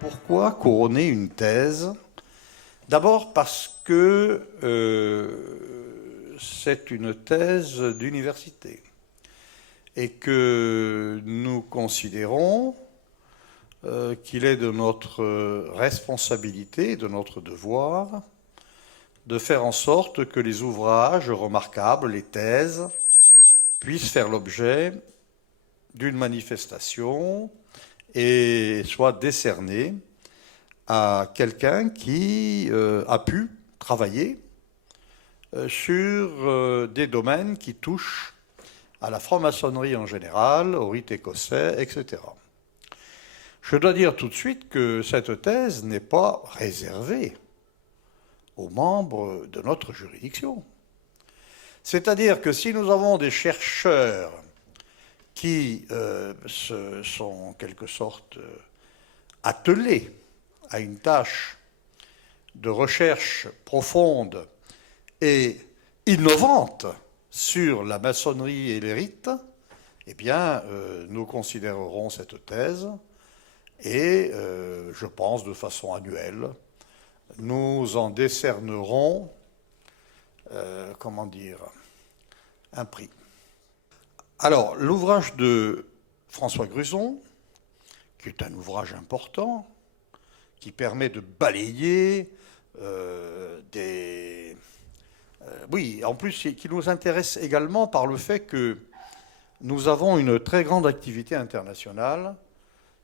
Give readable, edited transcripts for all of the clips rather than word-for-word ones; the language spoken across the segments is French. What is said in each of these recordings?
Pourquoi couronner une thèse? D'abord parce que c'est une thèse d'université et que nous considérons qu'il est de notre responsabilité, de notre devoir, de faire en sorte que les ouvrages remarquables, les thèses, puissent faire l'objet d'une manifestation et soient décernés à quelqu'un qui a pu travailler sur des domaines qui touchent à la franc-maçonnerie en général, au rite écossais, etc. Je dois dire tout de suite que cette thèse n'est pas réservée aux membres de notre juridiction. C'est-à-dire que si nous avons des chercheurs qui se sont en quelque sorte attelés à une tâche de recherche profonde et innovante sur la maçonnerie et les rites, eh bien, nous considérerons cette thèse et, je pense, de façon annuelle, nous en décernerons, un prix. Alors, l'ouvrage de François Gruson, qui est un ouvrage important, qui permet de balayer en plus, qui nous intéresse également par le fait que nous avons une très grande activité internationale.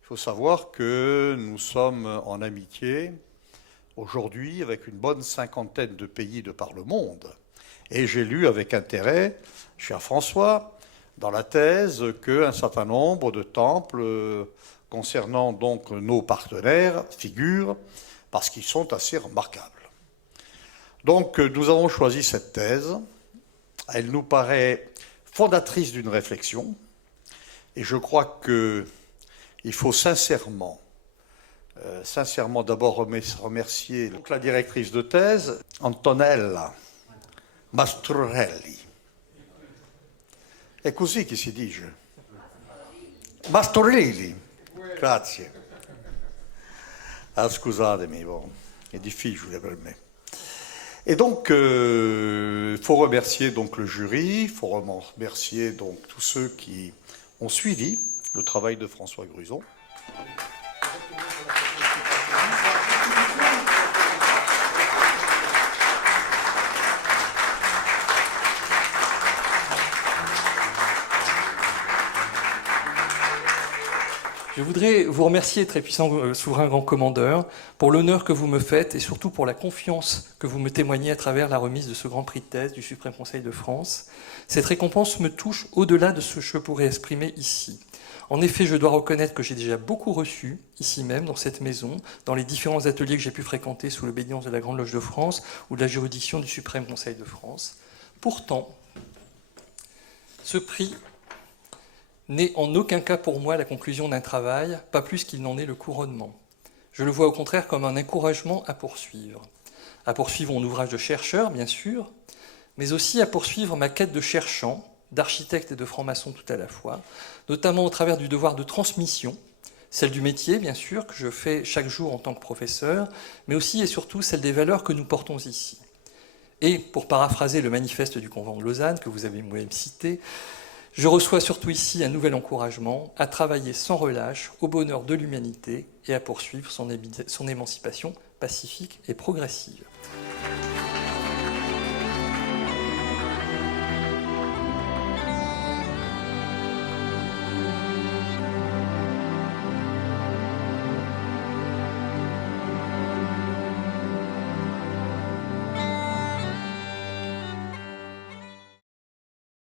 Il faut savoir que nous sommes en amitié aujourd'hui avec une bonne cinquantaine de pays de par le monde. Et j'ai lu avec intérêt, cher François, dans la thèse qu'un certain nombre de temples concernant donc nos partenaires figurent parce qu'ils sont assez remarquables. Donc nous avons choisi cette thèse. Elle nous paraît fondatrice d'une réflexion et je crois qu'il faut sincèrement d'abord remercier la directrice de thèse, Antonella Mastroelli. È così che si dice? Mastroelli. Grazie. Scusatemi, è difficile per me. Et donc, il faut remercier donc le jury, il faut remercier donc tous ceux qui ont suivi le travail de François Gruson. Je voudrais vous remercier, très puissant souverain grand commandeur, pour l'honneur que vous me faites et surtout pour la confiance que vous me témoignez à travers la remise de ce grand prix de thèse du Suprême Conseil de France. Cette récompense me touche au-delà de ce que je pourrais exprimer ici. En effet, je dois reconnaître que j'ai déjà beaucoup reçu, ici même, dans cette maison, dans les différents ateliers que j'ai pu fréquenter sous l'obédience de la Grande Loge de France ou de la juridiction du Suprême Conseil de France. Pourtant, ce prix n'est en aucun cas pour moi la conclusion d'un travail, pas plus qu'il n'en est le couronnement. Je le vois au contraire comme un encouragement à poursuivre. À poursuivre mon ouvrage de chercheur, bien sûr, mais aussi à poursuivre ma quête de cherchant, d'architecte et de franc-maçon tout à la fois, notamment au travers du devoir de transmission, celle du métier, bien sûr, que je fais chaque jour en tant que professeur, mais aussi et surtout celle des valeurs que nous portons ici. Et, pour paraphraser le manifeste du Convent de Lausanne, que vous avez moi-même cité, je reçois surtout ici un nouvel encouragement à travailler sans relâche au bonheur de l'humanité et à poursuivre son émancipation pacifique et progressive.